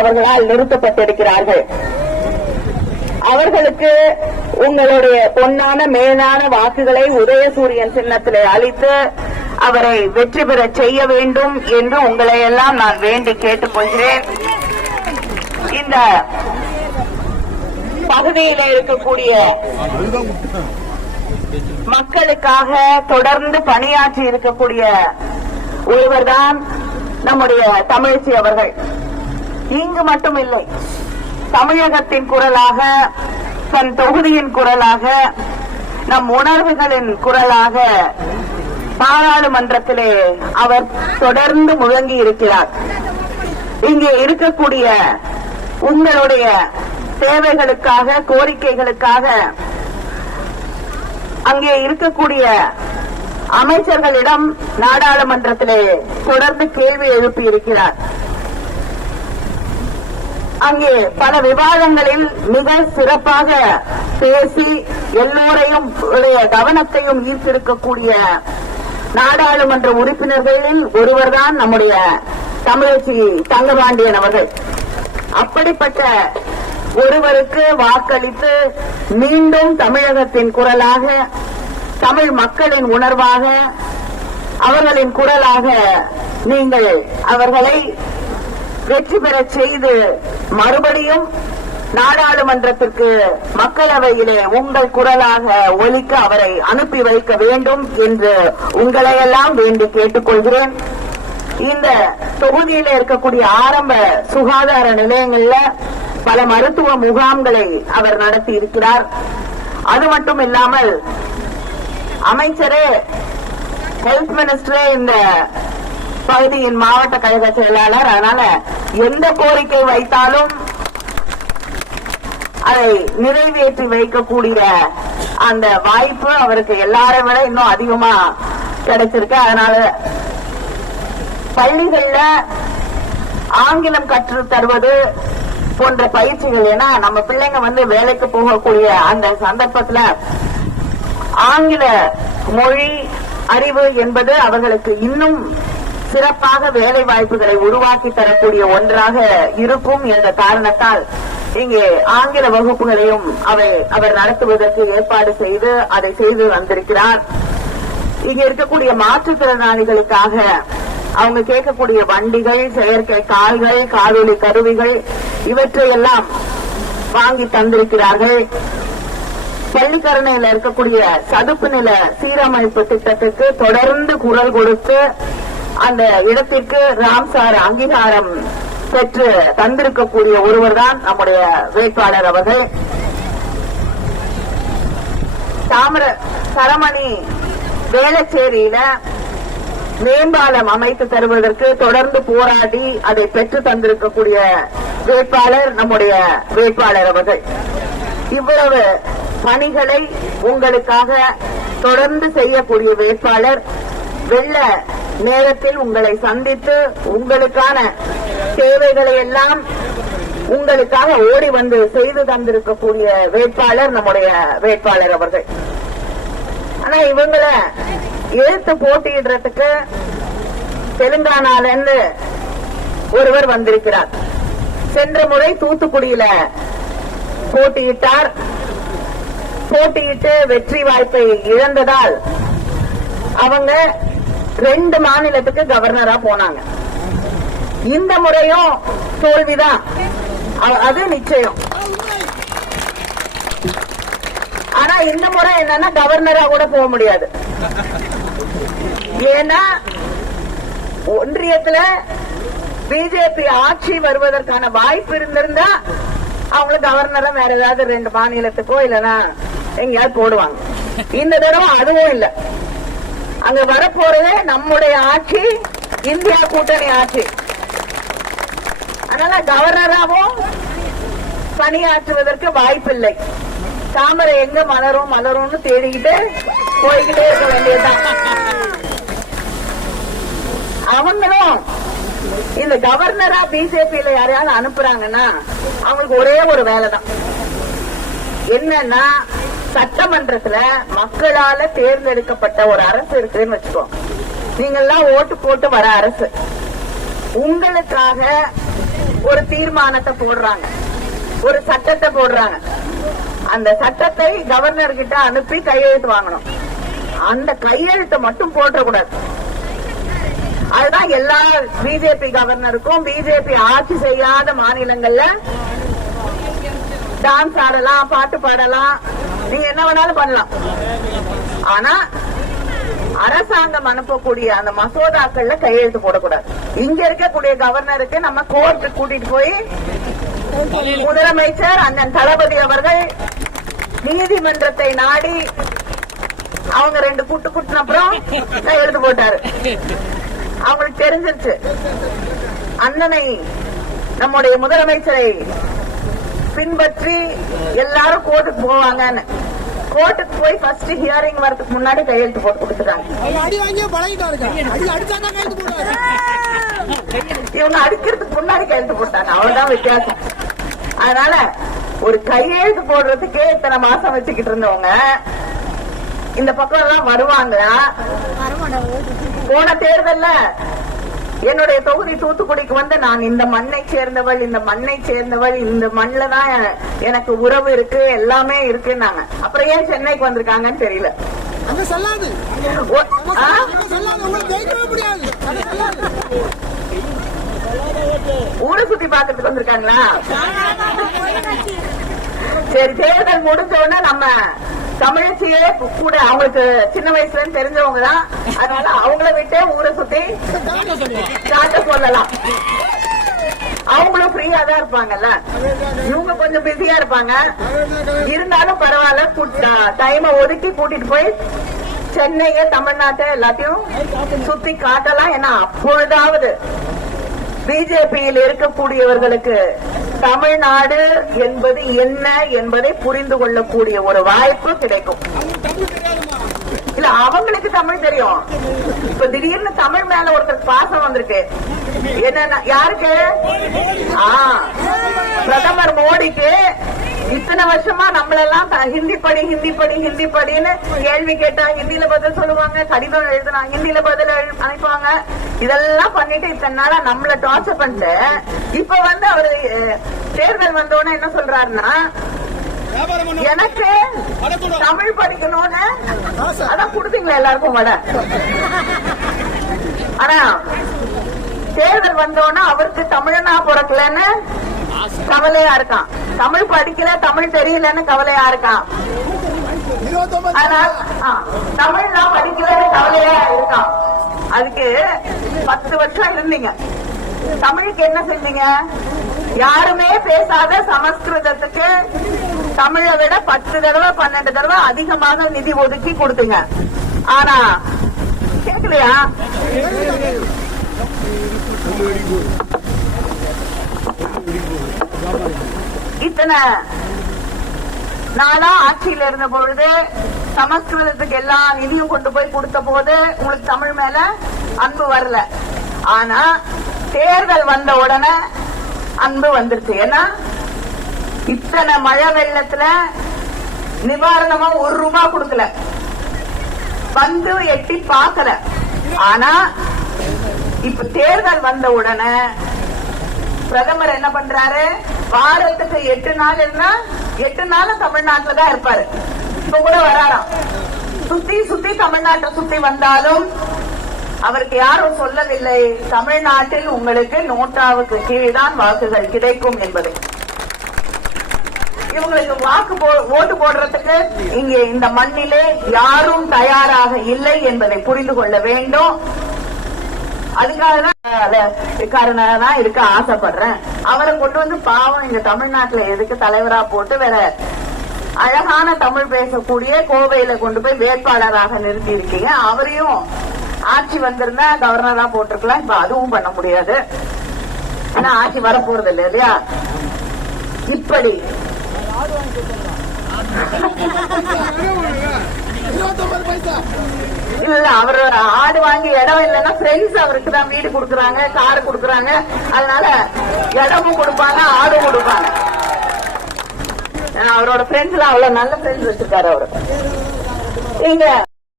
அவர்களால் நிறுத்தப்பட்டிருக்கிறார்கள். அவர்களுக்கு உங்களுடைய பொன்னான மேலான வாக்குகளை உதயசூரியன் சின்னத்திலே அளித்து அவரை வெற்றி பெற செய்ய வேண்டும் என்று உங்களை எல்லாம் நான் வேண்டி கேட்டுக்கொள்கிறேன். இந்த பகுதியில் இருக்கக்கூடிய மக்களுக்காக தொடர்ந்து பணியாற்றி இருக்கக்கூடிய ஒருவர்தான் நம்முடைய தமிழிசை அவர்கள். இங்கு மட்டுமில்லை, தமிழகத்தின் குரலாக, தன் தொகுதியின் குரலாக, நம் உணர்வுகளின் குரலாக பாராளுமன்றத்திலே அவர் தொடர்ந்து முழங்கி இருக்கிறார். இங்கே இருக்கக்கூடிய உங்களுடைய தேவைகளுக்காக, கோரிக்கைகளுக்காக அங்கே இருக்கக்கூடிய அமைச்சர்களிடம் நாடாளுமன்றத்திலே தொடர்ந்து கேள்வி எழுப்பி இருக்கிறார். அங்கே பல விவாதங்களில் மிக சிறப்பாக பேசி எல்லோரையும் கவனத்தையும் ஈர்த்திருக்கக்கூடிய நாடாளுமன்ற உறுப்பினர்களில் ஒருவர்தான் நம்முடைய தமிழச்சி தங்கபாண்டியன் அவர்கள். அப்படிப்பட்ட ஒருவருக்கு வாக்களித்து மீண்டும் தமிழகத்தின் குரலாக, தமிழ் மக்களின் உணர்வாக, அவர்களின் குரலாக நீங்கள் அவர்களை வெற்றி பெற செய்து மறுபடியும் நாடாளுமன்றத்திற்கு, மக்களவையிலே உங்கள் குரலாக ஒலிக்க அவரை அனுப்பி வைக்க வேண்டும் என்று உங்களையெல்லாம் வேண்டி கேட்டுக்கொள்கிறேன். இந்த தொகுதியில் இருக்கக்கூடிய ஆரம்ப சுகாதார நிலையங்கள்ல பல மருத்துவ முகாம்களை அவர் நடத்தி இருக்கிறார். அது மட்டும் இல்லாமல் அமைச்சரே, ஹெல்த் மினிஸ்டரே இந்த பகுதியின் மாவட்ட கழக செயலாளர். அதனால எந்த கோரிக்கை வைத்தாலும் அதை நிறைவேற்றி வைக்கக்கூடிய அந்த வாய்ப்பு அவருக்கு எல்லாரை விட இன்னும் அதிகமா கிடைச்சிருக்கு. அதனால பள்ளிகள்ல ஆங்கிலம் கற்று தருவது போன்ற பயிற்சிகள், ஏன்னா நம்ம பிள்ளைங்க வேலைக்கு போகக்கூடிய அந்த சந்தர்ப்பத்துல ஆங்கில மொழி அறிவு என்பது அவர்களுக்கு இன்னும் சிறப்பாக வேலை வாய்ப்புகளை உருவாக்கி தரக்கூடிய ஒன்றாக இருக்கும் என்ற காரணத்தால் இங்கே ஆங்கில வகுப்புகளையும் அவர் நடத்துவதற்கு ஏற்பாடு செய்து அதை செய்து வந்திருக்கிறார். இங்க இருக்கக்கூடிய மாற்றுத்திறனாளிகளுக்காக அவங்க கேட்கக்கூடிய வண்டிகள், செயற்கை கால்கள், காதொலி கருவிகள் இவற்றையெல்லாம் வாங்கி தந்திருக்கிறார்கள். பள்ளிக்கரணையில் இருக்கக்கூடிய சதுப்பு நில சீரமைப்பு திட்டத்துக்கு தொடர்ந்து குரல் கொடுத்து அந்த இடத்திற்கு ராம்சார் அங்கீகாரம் பெற்று தந்திருக்கக்கூடிய ஒருவர் தான் நம்முடைய வேட்பாளர் அவர்கள். சரமணி வேளச்சேரியில மேம்பாலம் அமைத்து தருவதற்கு தொடர்ந்து போராடி அதை பெற்று தந்திருக்கக்கூடிய வேட்பாளர் நம்முடைய வேட்பாளர் அவர்கள். இவ்வளவு பணிகளை உங்களுக்காக தொடர்ந்து செய்யக்கூடிய வேட்பாளர், வெள்ள நேரத்தில் உங்களை சந்தித்து உங்களுக்கான தேவைகளை எல்லாம் உங்களுக்காக ஓடி வந்து செய்து தந்திருக்கக்கூடிய வேட்பாளர் நம்முடைய வேட்பாளர் அவர்கள். ஆனா இவங்களை எழுத்து போட்டியிடுறதுக்கு தெலுங்கானால இருந்து ஒருவர் வந்திருக்கிறார். சென்ற முறை தூத்துக்குடியில போட்டியிட்டார். போட்டியிட்டு வெற்றி வாய்ப்பை இழந்ததால் அவங்க 2 மாநிலத்துக்கு கவர்னரா போனாங்க. இந்த முறையும் தோல்விதான், அது நிச்சயம். ஆனா இந்த முறை என்னன்னா கவர்னரா கூட போக முடியாது. ஏன்னா ஒன்றியத்துல பிஜேபி ஆட்சி வருவதற்கான வாய்ப்பு இருந்திருந்தா அவங்களுக்கு கவர்னரா வேற ஏதாவது 2 மாநிலத்துக்கோ இல்லனா எங்கேயாவது போடுவாங்க. இந்த தடவை அதுவும் இல்ல. அங்க வரப்போறதே நம்முடைய ஆட்சி, இந்தியா கூட்டணி ஆட்சி. அதனால கவர்னராகவும் பணியாற்றுவதற்கு வாய்ப்பில்லை. தாமரை எங்க மலரும் மலரும்னு தேடிக்கிட்டு போய்கிட்டே இருக்க வேண்டியதுதான். அவங்களும் இந்த கவர்னரா பிஜேபியில யாரையாவது அனுப்புறாங்கன்னா அவங்களுக்கு ஒரே ஒரு வேலைதான். என்னன்னா சட்டமன்றத்துல மக்களால தேர்ந்தெடுக்கப்பட்ட ஒரு அரசு இருக்குன்னு வச்சுக்கோ, நீங்க எல்லாம் ஓட்டு போட்டு வர அரசு உங்களுக்காக ஒரு தீர்மானத்தை போடுறாங்க, ஒரு சட்டத்தை போடுறாங்க. அந்த சட்டத்தை கவர்னர் கிட்ட அனுப்பி கையெழுத்து வாங்கணும். அந்த கையெழுத்தை மட்டும் போட்டக்கூடாது. அதுதான் எல்லா பிஜேபி கவர்னருக்கும் பிஜேபி ஆட்சி செய்யாத மாநிலங்கள்ல டான்ஸ் ஆடலாம், பாட்டு பாடலாம், நீங்க என்ன வேணாலும் பண்ணலாம். ஆனா அரசாங்கம் அனுப்பக்கூடிய அந்த மசோதாக்கள்ல கையெழுத்து போடக்கூடாது. இங்க இருக்கக்கூடிய கவர்னருக்கு நம்ம கோர்ட்டு கூட்டிட்டு போய் முதலமைச்சர் அண்ணன் தளபதி அவர்கள் நீதிமன்றத்தை நாடி அவங்க 2 குட்டுன அப்புறம் கையெழுத்து போட்டாரு. அவங்களுக்கு தெரிஞ்சிருச்சு அண்ணனை, நம்முடைய முதலமைச்சரை பின்பற்றி எல்லாரும் கோர்ட்டுக்கு போவாங்கன்னு. கோர்ட்டுக்கு போய் ஃபர்ஸ்ட் ஹியரிங் வரதுக்கு முன்னாடி கையெழுத்து போட்டு கொடுத்துட்டாங்க. இவங்க அடிக்கிறதுக்கு முன்னாடி கையெழுத்து போட்டாங்க. அவ்வளவுதான் வித்தியாசம். அதனால ஒரு கையெழுத்து போடுறதுக்கே இத்தனை மாசம் வச்சுக்கிட்டு இருந்தவங்க இந்த பக்கம் எல்லாம் வருவாங்க. போன தேர்தல்ல என்னுடைய தொகுதி தூத்துக்குடிக்கு வந்து நான் இந்த மண்ணை சேர்ந்தவள், இந்த மண்ணை சேர்ந்தவள், இந்த மண்ணில தான் எனக்கு உறவு இருக்கு, எல்லாமே இருக்குன்னாங்க. அப்புறம் ஏன் சென்னைக்கு வந்திருக்காங்கன்னு தெரியல. ஊரை சுத்தி பாக்கிறதுக்கு வந்திருக்காங்களா? சரி, தேர்தல் முடிஞ்ச உடனே நம்ம தமிழச்சியே கூட அவங்களுக்கு சின்ன வயசுல தெரிஞ்சவங்க தான். அதனால அவங்கள விட்டு ஊரை சுத்தி காட்ட சொல்லலாம். அவங்களும் ஃப்ரீயா தான் இருப்பாங்கல்ல, இவங்க கொஞ்சம் பிஸியா இருப்பாங்க. இருந்தாலும் பரவாயில்ல, டைமை ஒதுக்கி கூட்டிட்டு போய் சென்னைய, தமிழ்நாட்டை எல்லாத்தையும் சுத்தி காட்டலாம். ஏன்னா அப்பொழுதாவது பிஜேபியில் இருக்கக்கூடியவர்களுக்கு தமிழ்நாடு என்பது என்ன என்பதை புரிந்து கொள்ளக்கூடிய ஒரு வாய்ப்பு கிடைக்கும். இல்ல, அவங்களுக்கு தமிழ் தெரியும். இப்ப திடீர்னு தமிழ் மேல ஒருத்தர் பாசம் வந்திருக்கு. என்னன்னா யாருக்கு? பிரதமர் மோடிக்கு. இத்தனை வருஷமா நம்மளெல்லாம் ஹிந்தி படி, ஹிந்தி படி, ஹிந்தி படின்னு கேள்வி கேட்டா ஹிந்தியில பதில் சொல்லுவாங்க, கடிதம் எழுதுனா ஹிந்தியில பதில் அனுப்புவாங்க. இதெல்லாம் பண்ணிட்டு இத்தனை நாளா நம்மள டார்ச்சர் பண்ணிட்டு இப்ப வந்து அவரு தேர்தல் வந்தோன்னு என்ன சொல்றாருன்னா, எனக்கு தமிழ் படிக்கணும்னு அதான் கொடுத்தீங்களா எல்லாருக்கும் வட. ஆனா தேர்தல் வந்தோன்னா அவருக்கு தமிழனா பிறக்கலன்னு கவலையா இருக்கான், தமிழ் படிக்கல, தமிழ் தெரியலன்னு கவலையா இருக்கான். தமிழ்லாம் படிக்கலன்னு கவலையா இருக்கான். அதுக்கு 10 வருஷம் இருந்தீங்க, தமிழுக்கு என்ன செஞ்சீங்க? யாருமே பேசாத சமஸ்கிருதத்துக்கு தமிழை விட 10 தடவை 12 தடவை அதிகமாக நிதி ஒதுக்கி கொடுத்துங்க. ஆனா கேட்கலையா? இத்தனை நாளா ஆட்சியில் இருந்த பொழுது சமஸ்கிருதத்துக்கு எல்லா நிதியும் கொண்டு போய் கொடுத்த போது உங்களுக்கு தமிழ் மேல அன்பு வரல. ஆனா தேர்தல் வந்த உடனே அன்பு வந்துருச்சு. ஏன்னா இத்தனை மழை வெள்ளத்துல நிவாரணமா 1 ரூபாய் கொடுக்கல, வந்து எட்டி பார்க்கல. ஆனா இப்ப தேர்தல் வந்த உடனே பிரதமர் என்ன பண்றாரு? வாரத்துக்கு 8 நாள் இருந்தா 8 நாளும் தமிழ்நாட்டில தான் இருப்பாரு. இப்ப கூட வராராம், சுத்தி சுத்தி தமிழ்நாட்டை சுத்தி வந்தாலும் அவருக்கு யாரும் சொல்லவில்லை தமிழ்நாட்டில் உங்களுக்கு நோட்டாவுக்கு கீழ்தான் வாக்குகள் கிடைக்கும் என்பதை. இவங்களுக்கு ஓட்டு போடுறதுக்கு இங்கே இந்த மண்ணிலே யாரும் தயாராக இல்லை என்பதை புரிந்து கொள்ள வேண்டும். அதுக்காகதான் இருக்க ஆசைப்படுறேன். அவரை கொண்டு வந்து பாவம் இங்க தமிழ்நாட்டுல எதுக்கு தலைவரா போட்டு வேற அழகான தமிழ் பேசக்கூடிய கோவையில கொண்டு போய் வேட்பாளராக நிறுத்தி இருக்கீங்க. அவரையும் ஆட்சி வந்திருந்தா கவர்னரா போட்டிருக்கலாம். இப்ப அதுவும் பண்ண முடியாது, ஆனா ஆட்சி வரப்போறது இல்லை இல்லையா? இப்படி இல்ல, அவர் ஆடு வாங்கி இடம் இல்லைன்னா ஃப்ரெண்ட்ஸ் அவருக்கு தான் வீடு கொடுக்குறாங்க, கார் கொடுக்குறாங்க. அதனால இடமும் கொடுப்பாங்க, ஆடும் கொடுப்பாங்க. அவரோட ஃப்ரெண்ட்ஸ் எல்லாம் அவ்வளவு நல்ல ஃப்ரெண்ட்ஸ் வச்சிருக்காரு அவரு. இங்க